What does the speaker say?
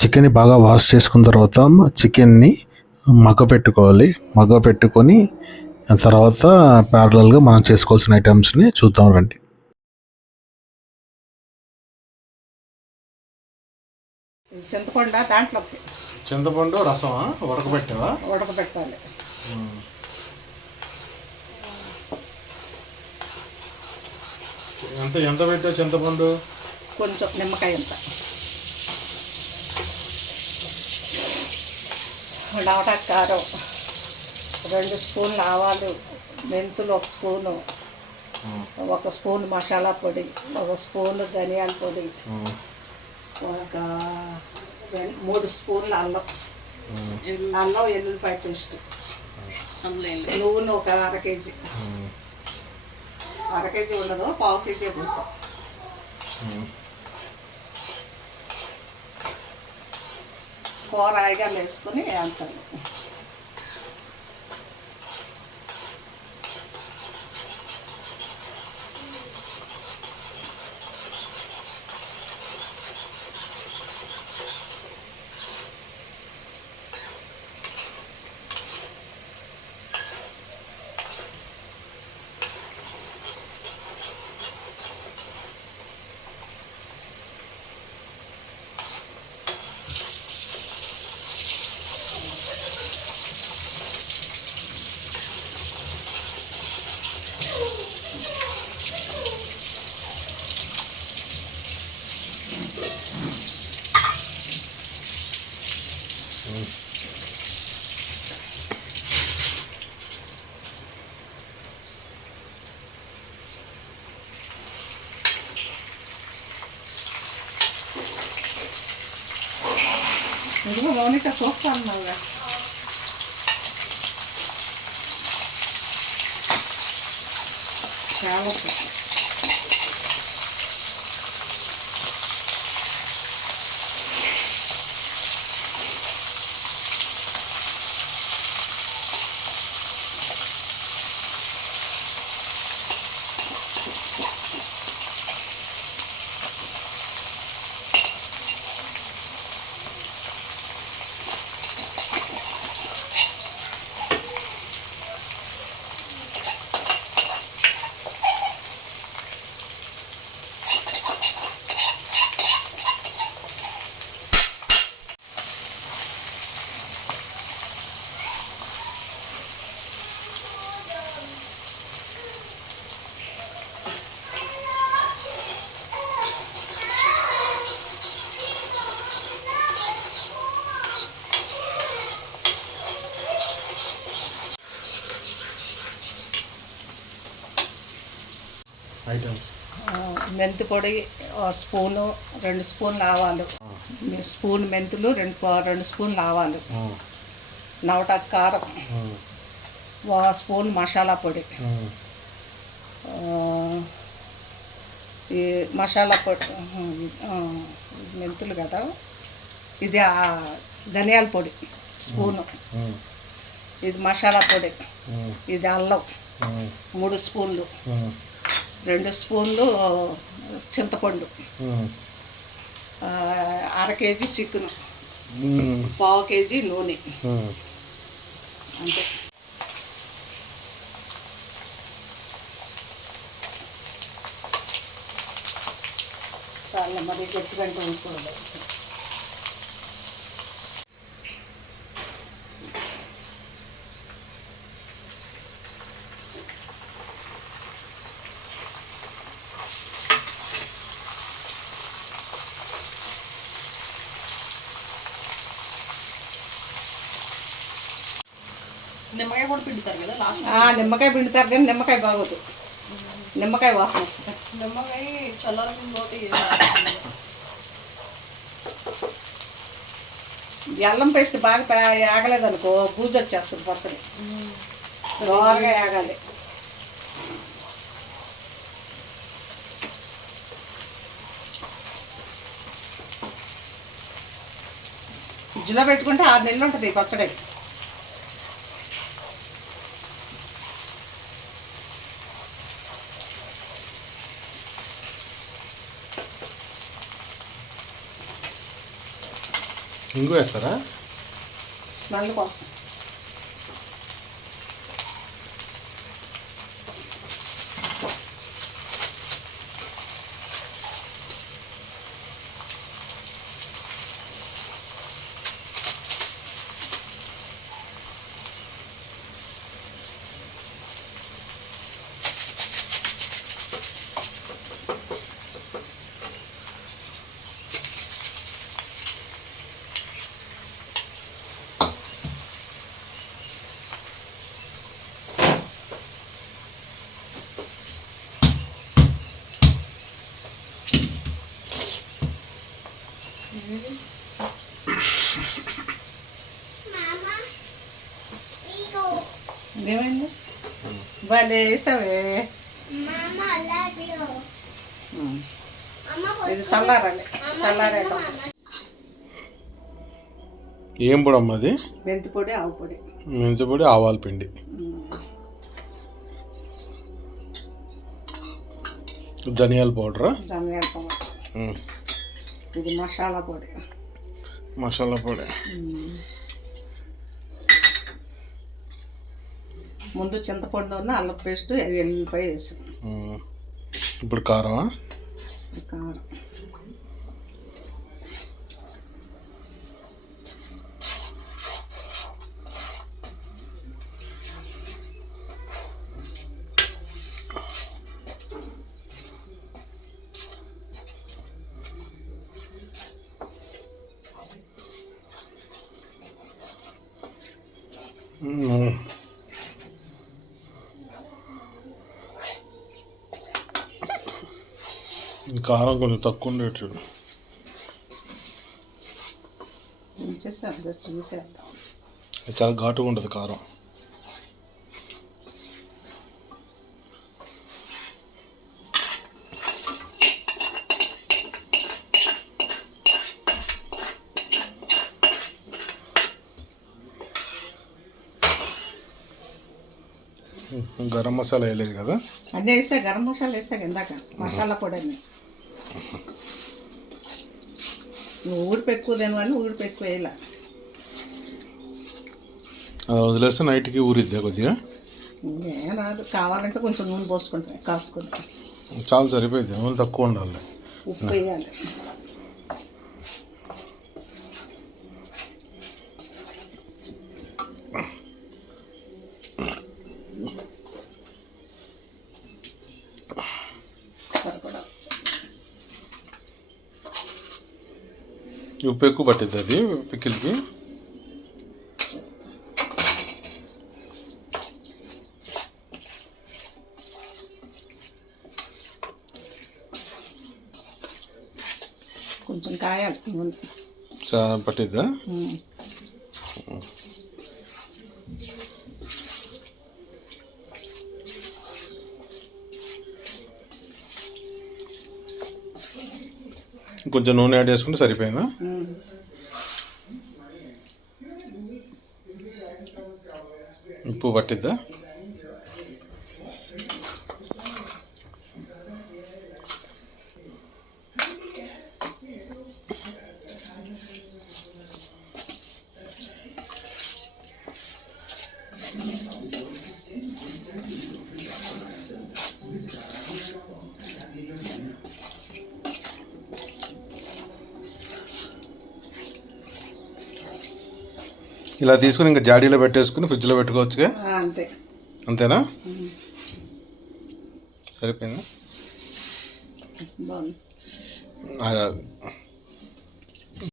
చికెన్ని బాగా వాష్ చేసుకున్న తర్వాత చికెన్ని మగ్గ పెట్టుకోవాలి. మగ్గ పెట్టుకొని తర్వాత ప్యారలల్గా మనం చేసుకోవాల్సిన ఐటమ్స్ని చూద్దాం రండి. చింతపండు దాంట్లోకి. చింతపండు రసమా? ఉడకబెట్టావా? ఉడకబెట్టాలి. ఎంత ఎంత పెట్టావు చింతపండు? కొంచెం నిమ్మకాయ అంత నవటాకు కారం రెండు స్పూన్లు ఆవాలు మెంతులు ఒక స్పూను ఒక స్పూన్ మసాలా పొడి ఒక స్పూన్ ధనియాల పొడి ఒక మూడు స్పూన్లు అల్లం. అల్లం ఎల్లుల్లిపాయ పేస్ట్. నూనె ఒక అర కేజీ. అర కేజీ ఉండదు పావు కేజీ పోసాం కూర ఆయిగా వేసుకుని వేయించాలి మౌనిక చూస్తాను మళ్ళీ చాలా మెంతి పొడి స్పూను రెండు స్పూన్లు ఆవాలు. స్పూన్ మెంతులు రెండు రెండు స్పూన్లు ఆవాలు. నవటాకు కారం. ఒక స్పూన్ మసాలా పొడి. ఈ మసాలా పొడి మెంతులు కదా. ఇది ధనియాల పొడి స్పూను. ఇది మసాలా పొడి. ఇది అల్లం. మూడు స్పూన్లు. రెండు స్పూన్లు చింతపండు. అర కేజీ చికెన్ పావు కేజీ నూనె. అంతే. చాలా మరి గట్టిగా ఉంచుకోవాలి నిమ్మకాయ కూడా పిండుతారు కదా లాస్ట్ నిమ్మకాయ పిండుతారు కానీ నిమ్మకాయ బాగోదు. నిమ్మకాయ వాసన వస్తుంది. నిమ్మకాయ చల్లారకుండా పోతే ఏం ఈ అల్లం పేస్ట్ బాగా పే- ఏగలేదనుకో బూజు వచ్చేస్తుంది పచ్చడి. దోరగా ఏగాలి ఫ్రిడ్జ్లో పెట్టుకుంటే ఆరు నెలలు ఉంటుంది పచ్చడి. ఇంగు వేస్తారా? స్మెల్ కోసం. ఏమైంది? భలే వేసావే ఇది చల్లారాలి. చల్లారేట ఏం పొడి అమ్మ అది? మెంతి పొడి ఆవు పొడి. మెంతి పొడి ఆవాల పిండి. ధనియాల పౌడరా? ధనియాల పొడి ఇది మసాలా పొడి. మసాలా పొడి. ముందు చింతపండు ఉన్న అల్లం పేస్ట్ ఎల్లిపాయ వేసి. ఇప్పుడు కారమా కారం ఉమ్. కారం కొంచెం తక్కువ చూడు ఉంచేసాం జస్ట్ చూసేద్దాం. ఇది చాలా ఘాటుగా ఉంటుంది కారం. గరం మసాలా వేయలేదు కదా? అన్నీ వేసా గరం మసాలా వేసా ఇందాక మసాలా పొడి నువ్వు ఊడిపు ఎక్కువ తినవని ఊడిపు ఎక్కువ వేయాల అది వదిలేస్తే నైట్కి ఊరిద్దా కొద్దిగా? ఏం రాదు కావాలంటే కొంచెం నూనె పోసుకుంటాం కాసుకుంటాం. చాలా సరిపోయింది. నూనె తక్కువ ఉండాలి. ఉప్పు వేయాలి. ఉప్పు ఎక్కువ పట్టిద్ది అది పిక్కిల్కి కొంచెం కాయాలి పట్టిద్దా కొంచెం నూనె యాడ్ చేసుకుంటే సరిపోయిందా. ఉప్పు పట్టిద్దా ఇలా తీసుకుని ఇంకా జాడీలో పెట్టేసుకుని ఫ్రిడ్జ్లో పెట్టుకోవచ్చుగా? అంతే. అంతేనా. సరిపోయిందా?